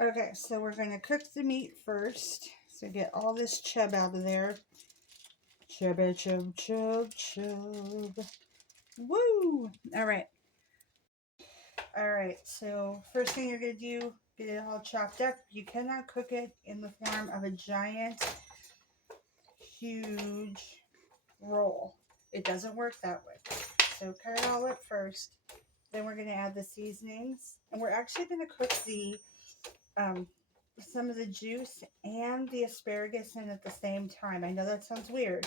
Okay, so we're going to cook the meat first. So get all this chub out of there. Chubby, chub, chub, chub. Woo! All right. All right, so first thing you're going to do, get it all chopped up. You cannot cook it in the form of a giant, huge roll. It doesn't work that way. So cut it all up first. Then we're going to add the seasonings. And we're actually going to cook the some of the juice and the asparagus in at the same time. I know that sounds weird,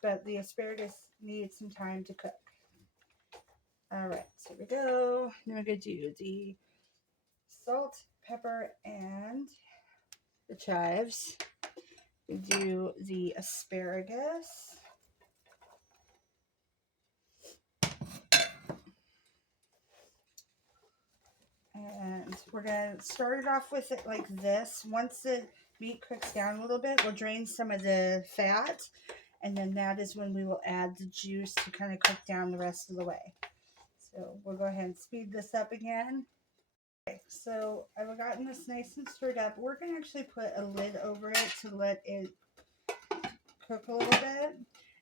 but the asparagus needs some time to cook. All right, so here we go. Then we're going to do the salt, pepper, and the chives. We do the asparagus. And we're going to start it off with it like this. Once the meat cooks down a little bit, we'll drain some of the fat. And then that is when we will add the juice to kind of cook down the rest of the way. So we'll go ahead and speed this up again. Okay, so I've gotten this nice and stirred up. We're going to actually put a lid over it to let it cook a little bit.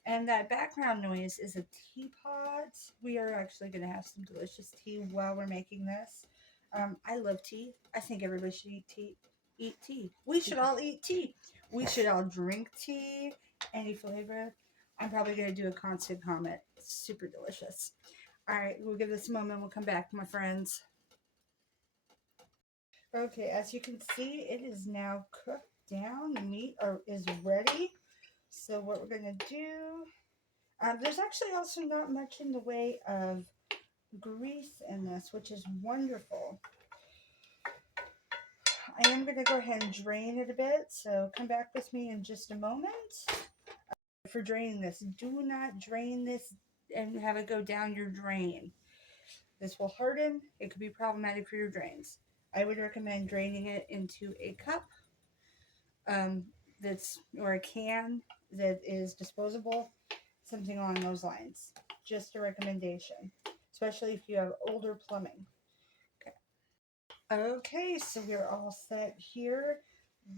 And that background noise is a teapot. We are actually going to have some delicious tea while we're making this. I love tea. I think everybody should eat tea. Eat tea. We should all eat tea. We should all drink tea. Any flavor. I'm probably going to do a constant comment. It's super delicious. All right, we'll give this a moment. We'll come back, my friends. Okay, as you can see, it is now cooked down. The meat is ready. So what we're going to do, there's actually also not much in the way of grease in this, which is wonderful. I am going to go ahead and drain it a bit, so come back with me in just a moment. For draining this, do not drain this and have it go down your drain. This will harden. It could be problematic for your drains. I would recommend draining it into a cup or a can that is disposable, something along those lines. Just a recommendation, especially if you have older plumbing. Okay, so we're all set here.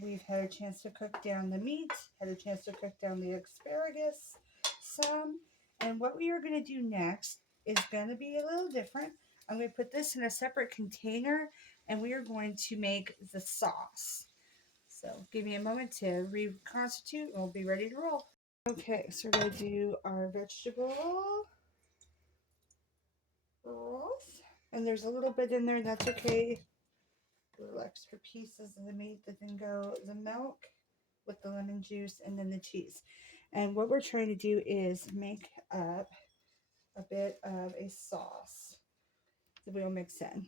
We've had a chance to cook down the meat, had a chance to cook down the asparagus some. And what we are going to do next is going to be a little different. I'm going to put this in a separate container and we are going to make the sauce. So give me a moment to reconstitute and we'll be ready to roll. Okay, so we're going to do our vegetable rolls. And there's a little bit in there, that's okay. Little extra pieces of the meat that then go the milk with the lemon juice and then the cheese. And what we're trying to do is make up a bit of a sauce that we'll mix in.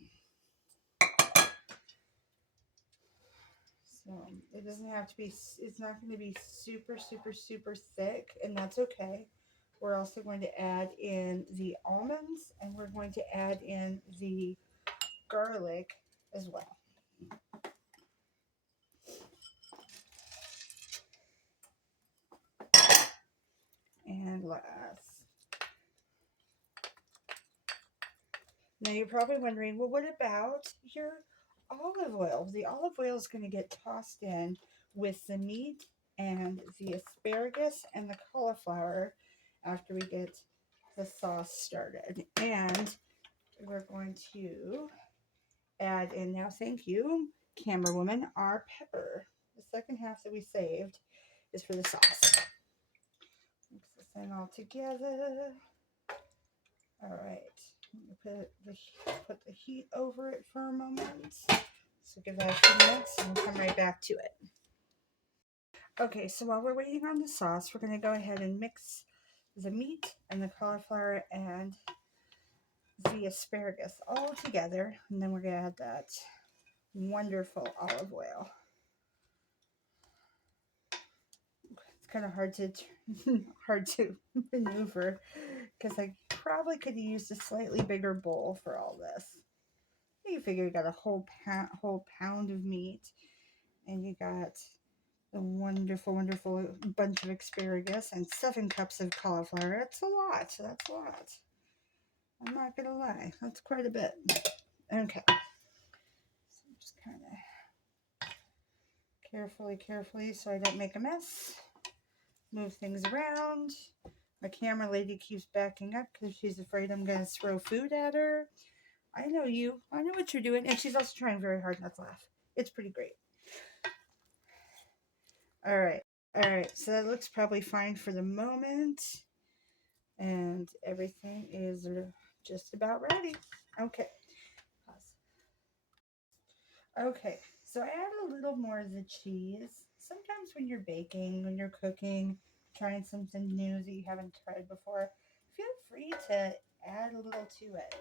So it doesn't have to be, it's not going to be super, super, super thick, and that's okay. We're also going to add in the almonds and we're going to add in the garlic as well. And last. Now you're probably wondering, well, what about your olive oil? The olive oil is going to get tossed in with the meat and the asparagus and the cauliflower after we get the sauce started. And we're going to add in now, thank you, camera woman, our pepper. The second half that we saved is for the sauce. Mix this in all together. All right. Put the heat over it for a moment. So give that a few minutes and we'll come right back to it. Okay, so while we're waiting on the sauce, we're going to go ahead and mix the meat and the cauliflower and the asparagus all together. And then we're going to add that wonderful olive oil. It's kind of hard to maneuver because I probably could have used a slightly bigger bowl for all this. You figure you got a whole pound of meat, and you got a wonderful, wonderful bunch of asparagus and 7 cups of cauliflower. That's a lot. That's a lot. I'm not gonna lie. That's quite a bit. Okay. So just kind of carefully so I don't make a mess. Move things around. My camera lady keeps backing up because she's afraid I'm going to throw food at her. I know you. I know what you're doing. And she's also trying very hard not to laugh. It's pretty great. All right. All right. So that looks probably fine for the moment. And everything is just about ready. Okay. Okay. So I add a little more of the cheese. Sometimes when you're baking, when you're cooking, trying something new that you haven't tried before, feel free to add a little to it.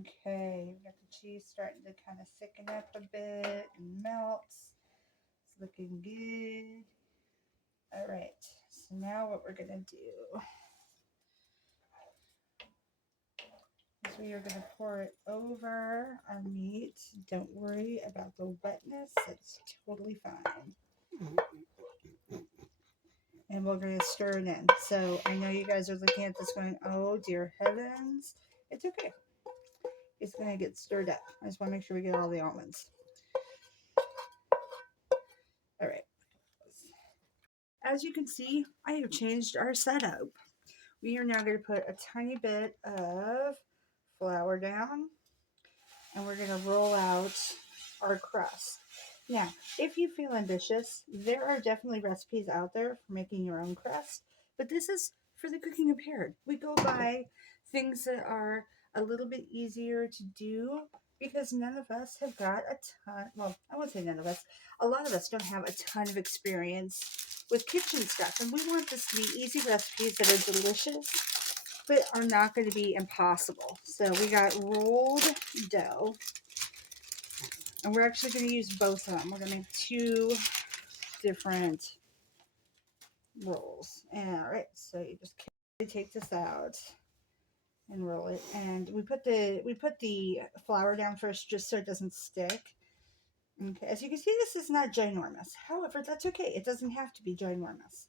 Okay, we've got the cheese starting to kind of thicken up a bit and melt. It's looking good. All right, so now what we're gonna do is we are gonna pour it over our meat. Don't worry about the wetness, it's totally fine. And we're gonna stir it in. So I know you guys are looking at this going, oh dear heavens. It's okay. It's gonna get stirred up. I just wanna make sure we get all the almonds. All right. As you can see, I have changed our setup. We are now going to put a tiny bit of flour down, and we're going to roll out our crust. Now, if you feel ambitious, there are definitely recipes out there for making your own crust, but this is for the Cooking Impaired. We go by things that are a little bit easier to do because none of us have got a ton, well, I won't say none of us, a lot of us don't have a ton of experience with kitchen stuff, and we want this to be easy recipes that are delicious but are not going to be impossible. So we got rolled dough, and we're actually going to use both of them. We're going to make two different rolls. And all right, so you just take this out and roll it. And we put the flour down first just so it doesn't stick. Okay, as you can see, this is not ginormous. However, that's okay. It doesn't have to be ginormous.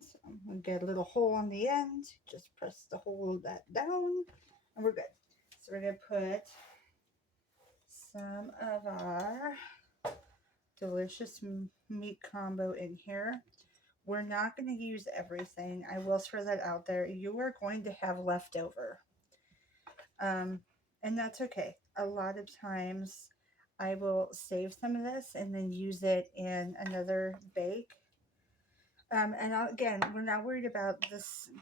So we'll get a little hole on the end. Just press the hole of that down, and we're good. So we're gonna put some of our delicious meat combo in here. We're not going to use everything. I will throw that out there. You are going to have leftover. And that's okay. A lot of times I will save some of this and then use it in another bake. And again, we're not worried about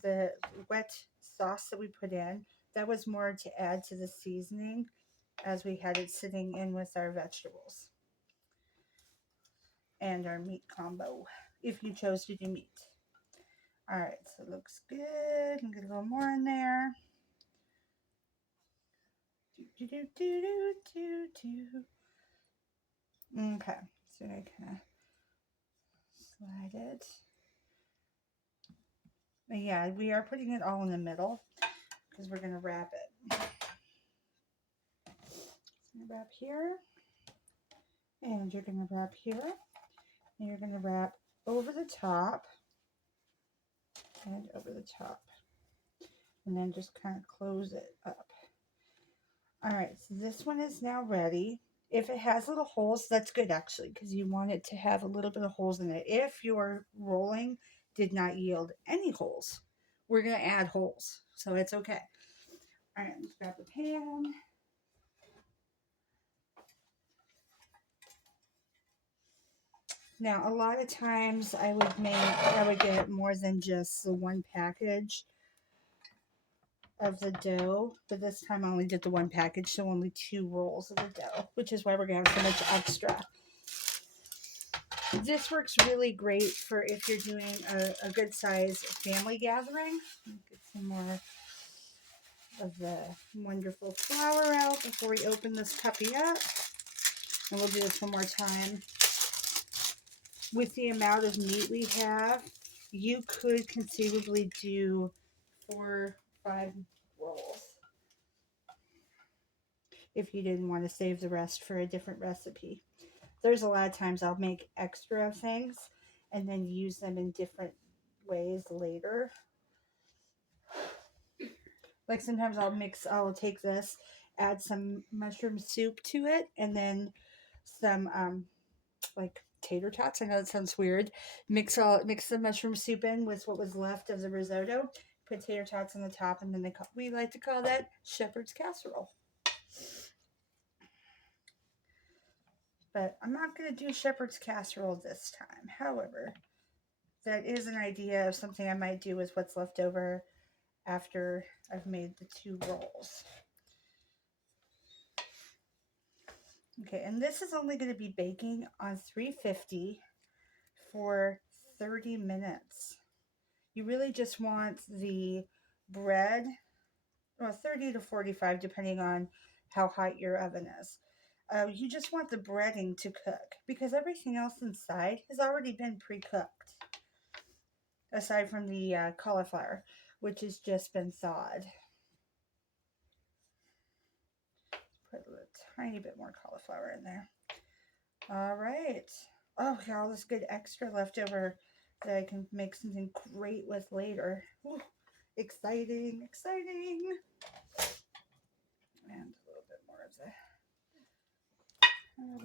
the wet sauce that we put in. That was more to add to the seasoning as we had it sitting in with our vegetables and our meat combo, if you chose to do meat. All right, so it looks good. And get a little more in there. Okay, so I kind of slide it. But yeah, we are putting it all in the middle because we're going to wrap it. So wrap here, and you're going to wrap here, and you're going to wrap over the top and over the top, and then just kind of close it up. All right, so this one is now ready. If it has little holes, that's good actually, because you want it to have a little bit of holes in it. If your rolling did not yield any holes, we're going to add holes, so it's okay. All right, let's grab the pan. Now, a lot of times I would get more than just the one package of the dough, but this time I only did the one package, so only 2 rolls of the dough, which is why we're going to have so much extra. This works really great for if you're doing a good size family gathering. Get some more of the wonderful flour out before we open this puppy up. And we'll do this one more time. With the amount of meat we have, you could conceivably do 4, 5 rolls if you didn't want to save the rest for a different recipe. There's a lot of times I'll make extra things and then use them in different ways later. Like sometimes I'll take this, add some mushroom soup to it, and then some like tater tots. I know that sounds weird. Mix the mushroom soup in with what was left of the risotto. Put tater tots on the top, and then we like to call that shepherd's casserole. But I'm not going to do shepherd's casserole this time. However, that is an idea of something I might do with what's left over after I've made the 2 rolls. Okay, and this is only going to be baking on 350 for 30 minutes. You really just want the bread, well, 30 to 45, depending on how hot your oven is. You just want the breading to cook because everything else inside has already been pre-cooked, aside from the cauliflower, which has just been thawed. Put a tiny bit more cauliflower in there. All right. Oh, got all this good extra left over that I can make something great with later. Ooh, exciting, exciting. And a little bit more of the,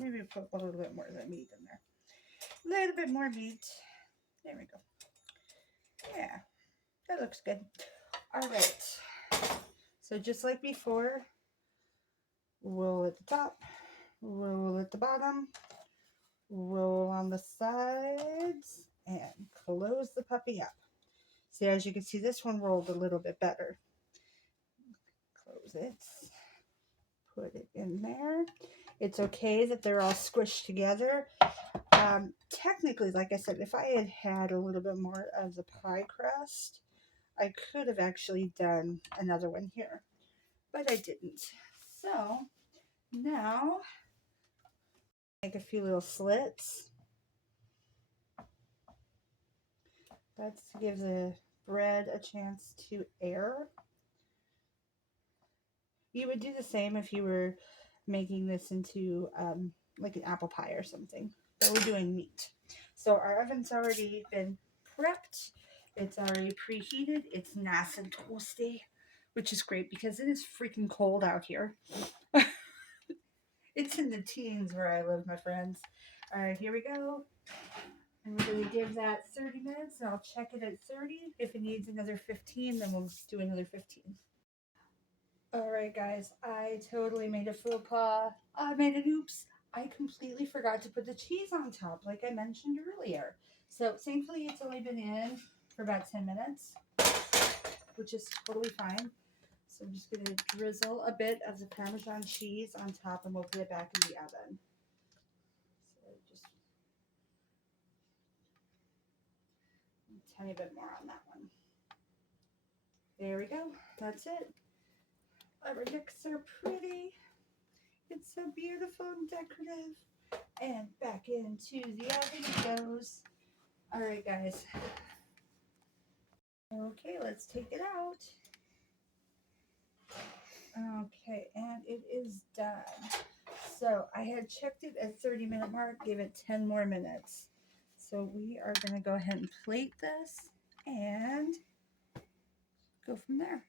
maybe put a little bit more of the meat in there. A little bit more meat. There we go. Yeah, that looks good. All right. So just like before, roll at the top, roll at the bottom, roll on the sides, and close the puppy up. See, as you can see, this one rolled a little bit better. Close it, put it in there. It's okay that they're all squished together. Technically, like I said, if I had had a little bit more of the pie crust, I could have actually done another one here, but I didn't. So now make a few little slits. That's to give the bread a chance to air. You would do the same if you were making this into like an apple pie or something, but we're doing meat. So our oven's already been prepped. It's already preheated. It's nice and toasty, which is great because it is freaking cold out here. It's in the teens where I live, my friends. All right, here we go. And we're going to give that 30 minutes, and I'll check it at 30. If it needs another 15, then we'll do another 15. All right, guys, I totally made a faux pas. I made an oops. I completely forgot to put the cheese on top, like I mentioned earlier. So thankfully, it's only been in for about 10 minutes, which is totally fine. So I'm just going to drizzle a bit of the Parmesan cheese on top, and we'll put it back in the oven. So just a tiny bit more on that one. There we go. That's it. Our nicks are pretty. It's so beautiful and decorative. And back into the oven it goes. All right, guys. Okay, let's take it out. Okay, and it is done. So I had checked it at 30-minute mark, gave it 10 more minutes. So we are going to go ahead and plate this and go from there.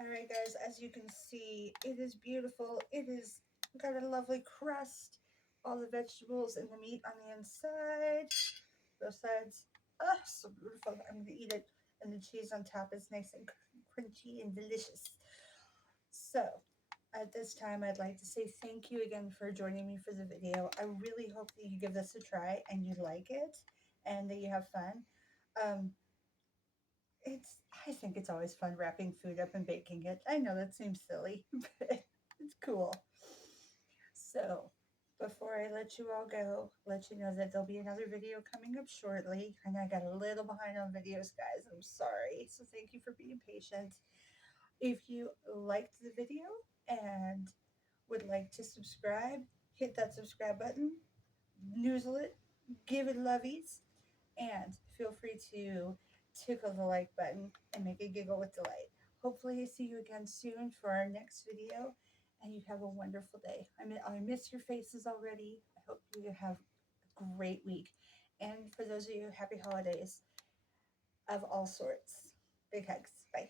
All right, guys, as you can see, it is beautiful. It is got a lovely crust, all the vegetables and the meat on the inside, both sides. Oh, so beautiful. I'm going to eat it, and the cheese on top is nice and crunchy and delicious. So at this time, I'd like to say thank you again for joining me for the video. I really hope that you give this a try and you like it and that you have fun. I think it's always fun wrapping food up and baking it. I know that seems silly, but it's cool. So before I let you all go, let you know that there'll be another video coming up shortly. And I got a little behind on videos, guys. I'm sorry. So thank you for being patient. If you liked the video and would like to subscribe, hit that subscribe button, noozle it, give it lovies, and feel free to tickle the like button and make a giggle with delight. Hopefully I see you again soon for our next video, and you have a wonderful day. I miss your faces already. I hope you have a great week. And for those of you, happy holidays of all sorts. Big hugs. Bye.